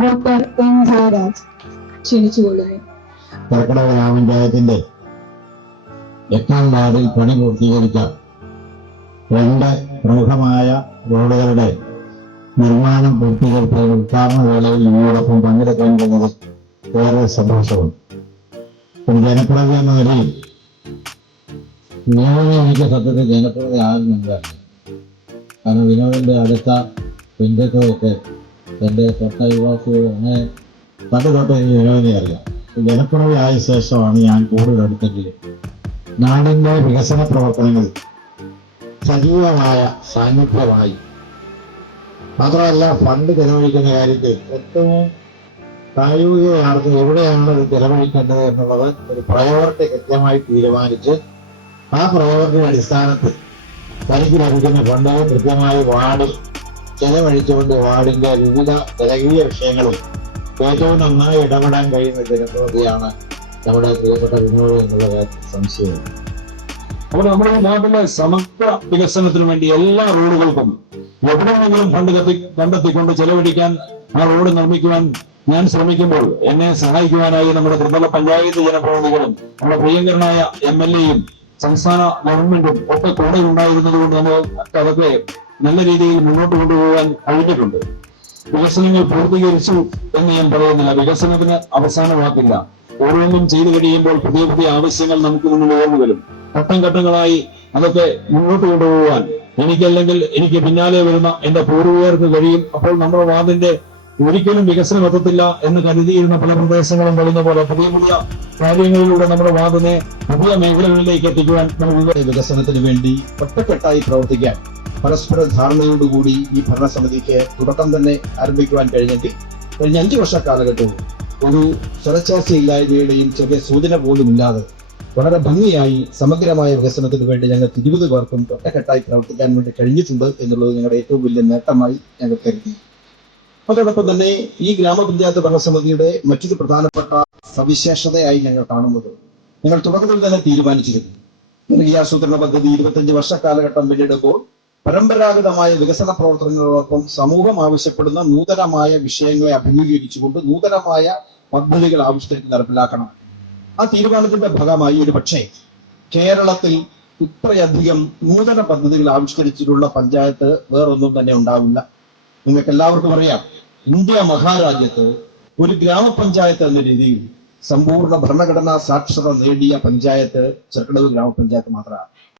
Doctor N Jayaraj ക്ഷണിച്ചുകൊള്ളുന്നു. കർക്കിടക ഗ്രാമപഞ്ചായത്തിന്റെ 8ാം വാർഡിൽ പണി പൂർത്തീകരിച്ച 2 പ്രമുഖമായ റോഡുകളുടെ നിർമ്മാണം പൂർത്തീകരിച്ച ഉദ്ഘാടന വേളയിൽ ഇവരോടൊപ്പം പങ്കെടുക്കാൻ കഴിഞ്ഞത് ഏറെ സന്തോഷവും. ഒരു ജനപ്രതിനിധി എന്ന നിലയിൽ വിനോദം എനിക്ക് സത്യത്തിൽ ജനപ്രതിനിധി ആകുന്നുണ്ടായിരുന്നു. കാരണം വിനോദിന്റെ അടുത്ത ബന്ധുക്കളൊക്കെ എൻ്റെ തൊട്ടയൽവാസികൾ അങ്ങനെ പണ്ട് തൊട്ട് എനിക്ക് വിനോദിനെ അറിയാം. ജനപ്രതിനിധി ആയ ശേഷമാണ് ഞാൻ കൂടുതൽ അടുത്തെങ്കിലും നാടിൻ്റെ വികസന പ്രവർത്തനങ്ങൾ സജീവമായ സാന്നിധ്യമായി. മാത്രമല്ല ഫണ്ട് ചെലവഴിക്കുന്ന കാര്യത്തിൽ ഏറ്റവും പ്രായോഗികമാർത്ത് എവിടെയാണ് അത് ചെലവഴിക്കേണ്ടത് എന്നുള്ളത് ഒരു പ്രയോറിറ്റി കൃത്യമായി തീരുമാനിച്ച് ആ പ്രയോറിറ്റിയുടെ അടിസ്ഥാനത്തിൽ തനിക്ക് ലഭിക്കുന്ന ഫണ്ടുകൾ കൃത്യമായി വാർഡിൽ ചെലവഴിച്ചുകൊണ്ട് വാർഡിന്റെ വിവിധ ജനകീയ വിഷയങ്ങളും ഏറ്റവും നന്നായി ഇടപെടാൻ കഴിയുന്ന ജനപ്രതിയാണ് നമ്മുടെ പ്രിയപ്പെട്ട വിനോദം എന്നുള്ള കാര്യത്തിൽ സംശയമില്ല. അപ്പോൾ നമ്മുടെ നാട്ടിലെ സമഗ്ര വികസനത്തിന് വേണ്ടി എല്ലാ റോഡുകൾക്കും എവിടെയെങ്കിലും ഫണ്ട് കണ്ടെത്തിക്കൊണ്ട് ചെലവഴിക്കാൻ ആ റോഡ് നിർമ്മിക്കുവാൻ ഞാൻ ശ്രമിക്കുമ്പോൾ എന്നെ സഹായിക്കുവാനായി നമ്മുടെ ത്രിതല പഞ്ചായത്ത് ജനപ്രതിനിധികളും നമ്മുടെ പ്രിയങ്കരനായ MLA-യും സംസ്ഥാന ഗവൺമെന്റും ഒക്കെ കൂടെ ഉണ്ടായിരുന്നത് കൊണ്ട് നമുക്ക് അതൊക്കെ നല്ല രീതിയിൽ മുന്നോട്ട് കൊണ്ടുപോകാൻ കഴിഞ്ഞിട്ടുണ്ട്. വികസനങ്ങൾ പൂർത്തീകരിച്ചു എന്ന് ഞാൻ പറയുന്നില്ല. വികസനത്തിന് അവസാന വാക്കില്ല. ഓരോന്നും ചെയ്തു കഴിയുമ്പോൾ പുതിയ പുതിയ ആവശ്യങ്ങൾ നമുക്ക് മുന്നിൽ ഉയർന്നു വരും. ഘട്ടം ഘട്ടങ്ങളായി അതൊക്കെ മുന്നോട്ട് കൊണ്ടുപോകാൻ എനിക്കല്ലെങ്കിൽ എനിക്ക് പിന്നാലെ വരുന്ന എന്റെ പൂർവികർക്ക് കഴിയും. അപ്പോൾ നമ്മുടെ വാർഡിന്റെ ഒരിക്കലും വികസനം എത്തത്തില്ല എന്ന് കരുതിയിരുന്ന പല പ്രദേശങ്ങളും വരുന്ന പോലെ പുതിയ പുതിയ കാര്യങ്ങളിലൂടെ നമ്മുടെ വാർഡിനെ പുതിയ മേഖലകളിലേക്ക് എത്തിക്കുവാൻ നമുക്ക് വികസനത്തിന് വേണ്ടി ഒറ്റക്കെട്ടായി പ്രവർത്തിക്കാൻ പരസ്പര ധാരണയോടുകൂടി ഈ ഭരണസമിതിക്ക് തുടക്കം തന്നെ ആരംഭിക്കുവാൻ കഴിഞ്ഞെങ്കിൽ കഴിഞ്ഞ 5 വർഷ കാലഘട്ടവും ഒരു സ്വരച്ചാസ്യയില്ലായ്മയുടെയും ചെറിയ സൂചന പോലും ഇല്ലാതെ വളരെ ഭംഗിയായി സമഗ്രമായ വികസനത്തിന് വേണ്ടി ഞങ്ങൾക്ക് 20 പേർക്കും ഒറ്റക്കെട്ടായി പ്രവർത്തിക്കാൻ വേണ്ടി കഴിഞ്ഞിട്ടുണ്ട് എന്നുള്ളത് ഞങ്ങളുടെ ഏറ്റവും വലിയ നേട്ടമായി ഞങ്ങൾ കരുതി. അതോടൊപ്പം തന്നെ ഈ ഗ്രാമപഞ്ചായത്ത് ഭരണസമിതിയുടെ മറ്റൊരു പ്രധാനപ്പെട്ട സവിശേഷതയായി ഞങ്ങൾ കാണുന്നത്, ഞങ്ങൾ തുടക്കത്തിൽ തന്നെ തീരുമാനിച്ചിരുന്നു, ജനകീയ ആസൂത്രണ പദ്ധതി 25 വർഷ കാലഘട്ടം പിന്നിടുമ്പോൾ പരമ്പരാഗതമായ വികസന പ്രവർത്തനങ്ങളോടൊപ്പം സമൂഹം ആവശ്യപ്പെടുന്ന നൂതനമായ വിഷയങ്ങളെ അഭിമുഖീകരിച്ചുകൊണ്ട് നൂതനമായ പദ്ധതികൾ ആവിഷ്കരിച്ച് നടപ്പിലാക്കണം. ആ തീരുമാനത്തിന്റെ ഭാഗമായി ഒരു പക്ഷേ കേരളത്തിൽ ഇത്രയധികം നൂതന പദ്ധതികൾ ആവിഷ്കരിച്ചിട്ടുള്ള പഞ്ചായത്ത് വേറൊന്നും തന്നെ ഉണ്ടാവില്ല. നിങ്ങൾക്ക് എല്ലാവർക്കും അറിയാം, ഇന്ത്യ മഹാരാജ്യത്ത് ഒരു ഗ്രാമപഞ്ചായത്ത് എന്ന രീതിയിൽ സമ്പൂർണ്ണ ഭരണഘടനാ സാക്ഷരത നേടിയ പഞ്ചായത്ത് ചെറുക്കടവ് ഗ്രാമപഞ്ചായത്ത് മാത്രമാണ്.